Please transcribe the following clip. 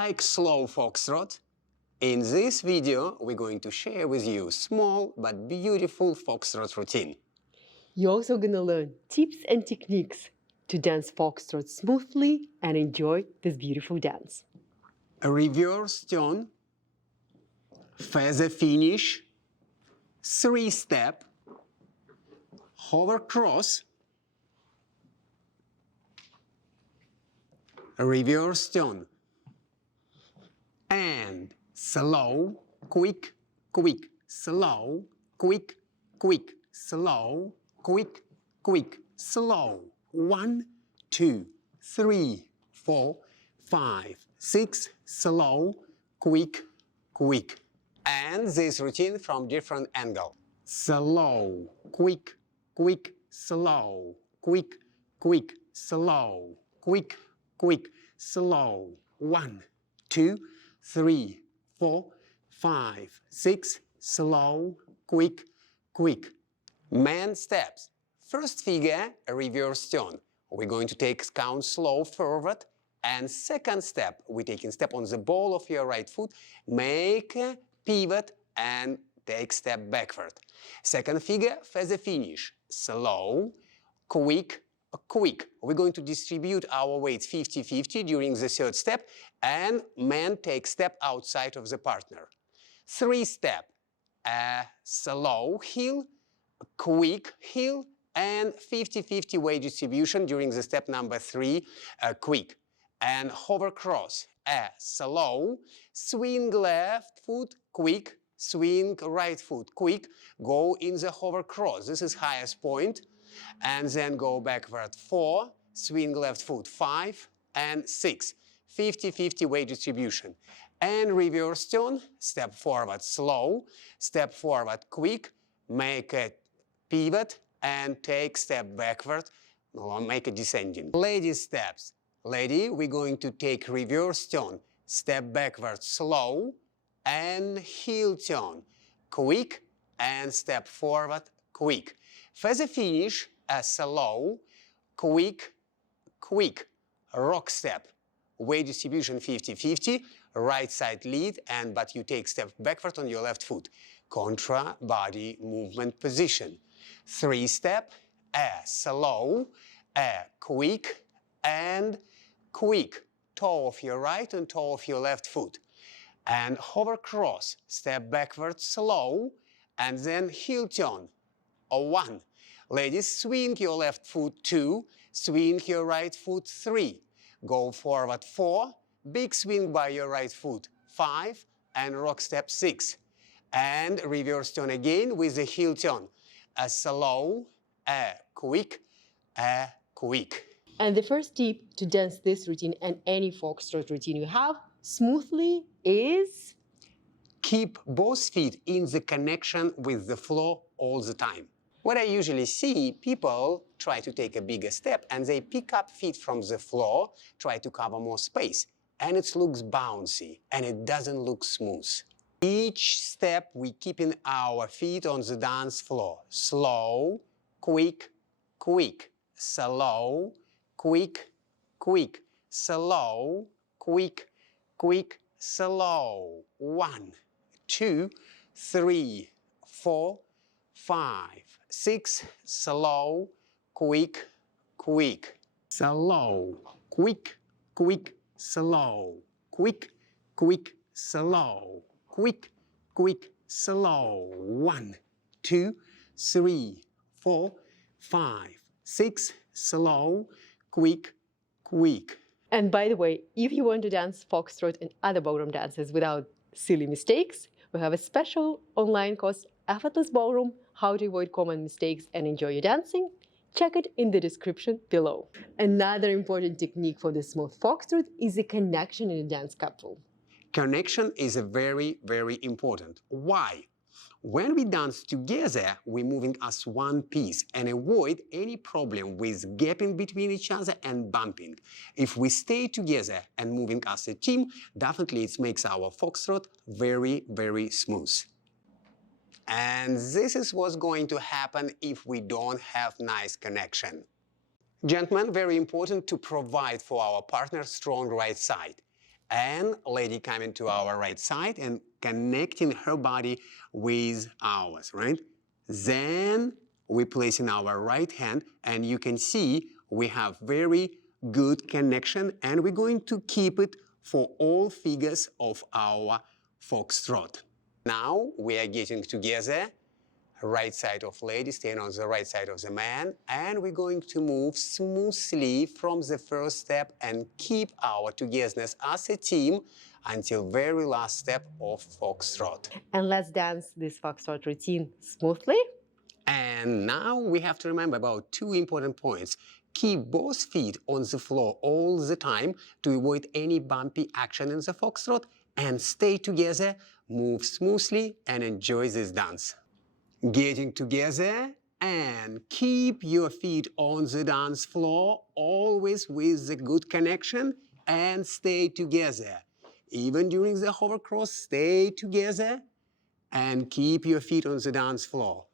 like slow foxtrot? In this video, we're going to share with you small but beautiful foxtrot routine. You're also gonna learn tips and techniques to dance foxtrot smoothly and enjoy this beautiful dance. A reverse turn, feather finish, 3-step, hover cross, reverse turn, and slow, quick, quick, slow, quick, quick, slow, quick, quick, slow. 1, 2, 3, 4, 5, 6, slow, quick, quick. And this routine from different angle. Slow, quick, quick, slow, quick, quick, slow, quick, quick, slow. 1, 2, 3, 4, 5, 6, slow, quick, quick. Man steps. First figure, a reverse turn. We're going to take count slow forward. And second step, we're taking step on the ball of your right foot, make a pivot and take step backward. Second figure, feather finish. Slow, quick, quick. We're going to distribute our weight 50-50 during the third step, and man takes step outside of the partner. 3-step, slow heel, quick heel, and 50-50 weight distribution during the step number 3, quick. And hover cross, slow, swing left foot, quick, swing right foot, quick, go in the hover cross. This is highest point. And then go backward 4, swing left foot 5, and 6. 50-50 weight distribution. And reverse turn, step forward slow, step forward quick, make a pivot, and take step backward, or make a descending. Lady steps. Lady, we're going to take reverse turn, step backward slow, and heel turn, quick, and step forward quick. Feather finish, slow, quick, quick, rock step. Weight distribution 50-50, right side lead, but you take step backward on your left foot. Contra body movement position. 3-step, slow, quick, and quick. Toe of your right and toe of your left foot. And hover cross, step backward slow, and then heel turn. 1. Ladies, swing your left foot 2, swing your right foot 3. Go forward 4, big swing by your right foot 5, and rock step 6. And reverse turn again with the heel turn. Slow, quick, quick. And the first tip to dance this routine and any foxtrot routine you have smoothly is... keep both feet in the connection with the floor all the time. What I usually see, people try to take a bigger step and they pick up feet from the floor, try to cover more space, and it looks bouncy and it doesn't look smooth. Each step we keeping our feet on the dance floor. Slow, quick, quick, slow, quick, quick, slow, quick, quick, slow. 1, 2, 3, 4, 5, 6, slow, quick, quick, slow, quick, quick, slow, quick, quick, slow, quick, quick, slow. 1, 2, 3, 4, 5, 6, slow, quick, quick. And by the way, if you want to dance foxtrot and other ballroom dances without silly mistakes, we have a special online course, Effortless Ballroom, How to Avoid Common Mistakes and Enjoy Your Dancing. Check it in the description below. Another important technique for the smooth foxtrot is the connection in a dance couple. Connection is very, very important. Why? When we dance together, we're moving as one piece and avoid any problem with gapping between each other and bumping. If we stay together and moving as a team, definitely it makes our foxtrot very, very smooth. And this is what's going to happen if we don't have nice connection. Gentlemen, very important to provide for our partner strong right side. And lady coming to our right side and connecting her body with ours, right? Then we place in our right hand, and you can see we have very good connection, and we're going to keep it for all figures of our foxtrot. Now we are getting together, right side of lady staying on the right side of the man, and we're going to move smoothly from the first step and keep our togetherness as a team until very last step of foxtrot. And let's dance this foxtrot routine smoothly. And now we have to remember about two important points. Keep both feet on the floor all the time to avoid any bumpy action in the foxtrot, and stay together, move smoothly, and enjoy this dance. Getting together and keep your feet on the dance floor, always with a good connection, and stay together. Even during the hover cross, stay together and keep your feet on the dance floor.